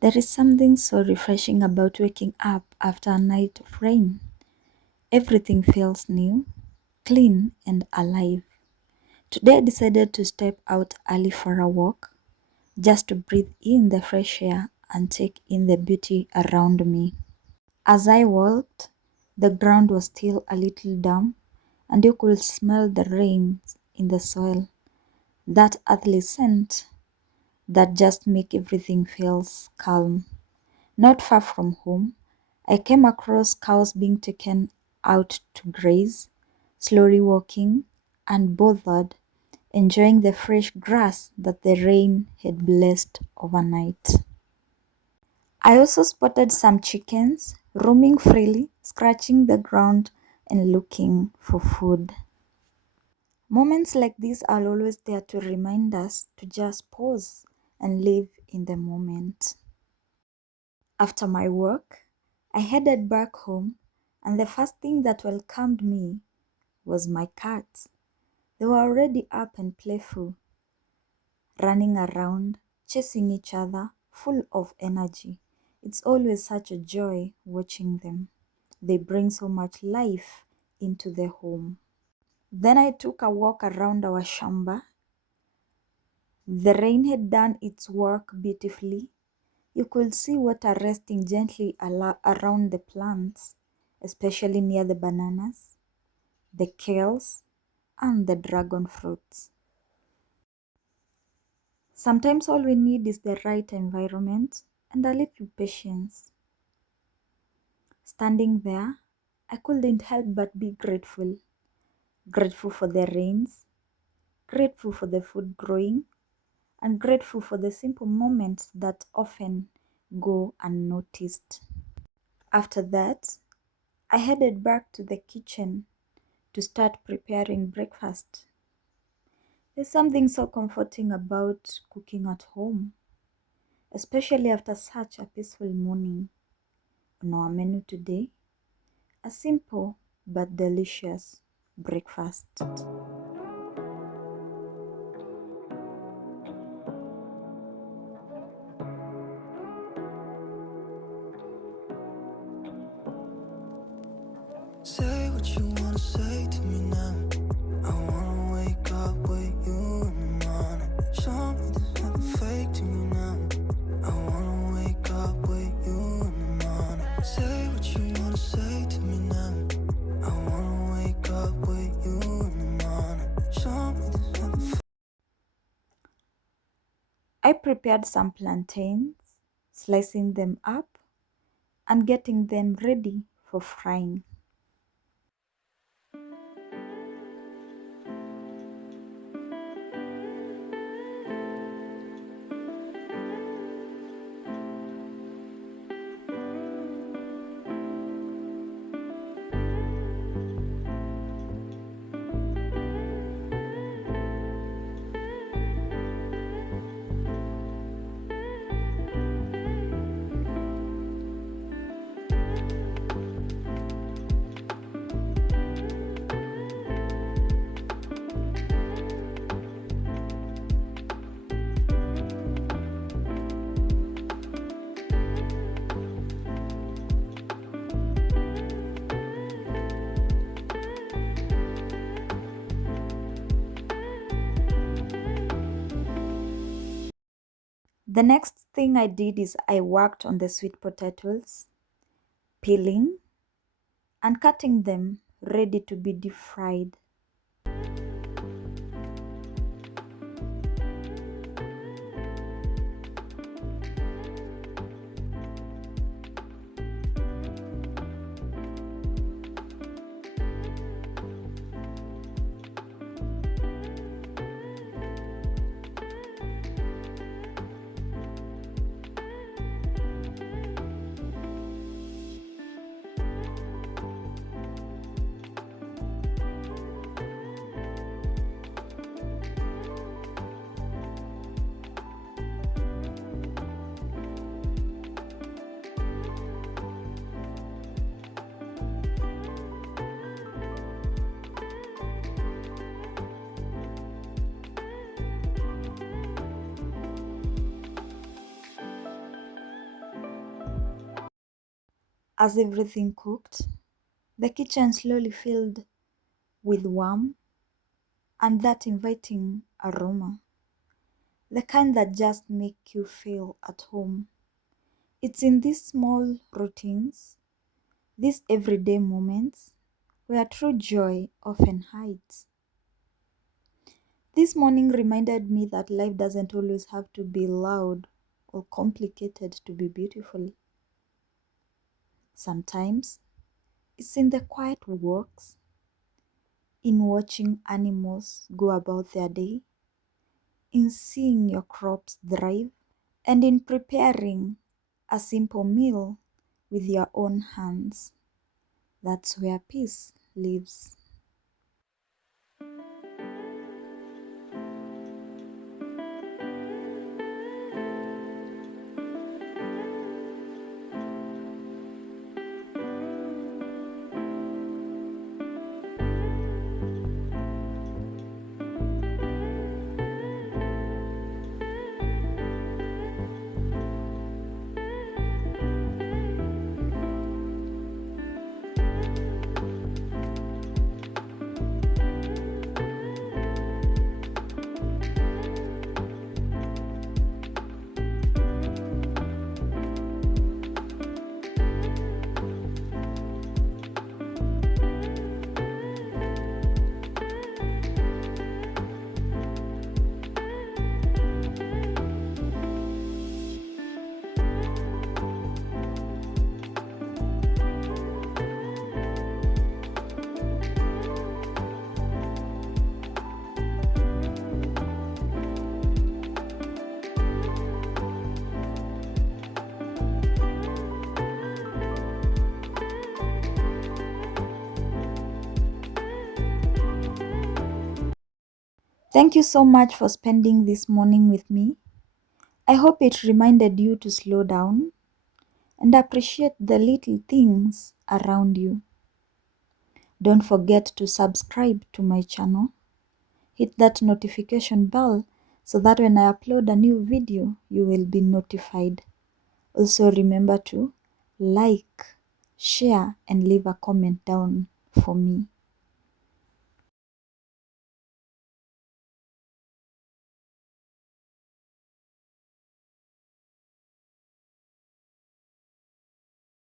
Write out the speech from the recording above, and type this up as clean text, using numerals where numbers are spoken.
There is something so refreshing about waking up after a night of rain. Everything feels new, clean, and alive. Today I decided to step out early for a walk, just to breathe in the fresh air and take in the beauty around me. As I walked, the ground was still a little damp, and you could smell the rain in the soil, that earthly scent that just make everything feels calm. Not far from home, I came across cows being taken out to graze, slowly walking, unbothered, enjoying the fresh grass that the rain had blessed overnight. I also spotted some chickens roaming freely, scratching the ground and looking for food. Moments like these are always there to remind us to just pause and live in the moment. After my work, I headed back home, and the first thing that welcomed me was my cats. They were already up and playful, running around, chasing each other, full of energy. It's always such a joy watching them. They bring so much life into the home. Then I took a walk around our Shamba. The rain had done its work beautifully. You could see water resting gently around the plants, especially near the bananas, the kales, and the dragon fruits. Sometimes all we need is the right environment and a little patience. Standing there, I couldn't help but be grateful. Grateful for the rains, grateful for the food growing, and grateful for the simple moments that often go unnoticed. After that, I headed back to the kitchen to start preparing breakfast. There's something so comforting about cooking at home, especially after such a peaceful morning. On our menu today, a simple but delicious breakfast. Say what you wanna say to me now. I wanna wake up with you in the morning. Show me there's nothing fake to you now. I wanna wake up with you in the morning. Say what you wanna say to me now. I wanna wake up with you in the morning. Show me there's nothing. I prepared some plantains, slicing them up and getting them ready for frying. The next thing I did is I worked on the sweet potatoes, peeling and cutting them ready to be deep fried. As everything cooked, the kitchen slowly filled with warmth and that inviting aroma, the kind that just make you feel at home. It's in these small routines, these everyday moments, where true joy often hides. This morning reminded me that life doesn't always have to be loud or complicated to be beautiful. Sometimes it's in the quiet walks, in watching animals go about their day, in seeing your crops thrive, and in preparing a simple meal with your own hands. That's where peace lives. Thank you so much for spending this morning with me. I hope it reminded you to slow down and appreciate the little things around you. Don't forget to subscribe to my channel. Hit that notification bell so that when I upload a new video, you will be notified. Also remember to like, share, and leave a comment down for me.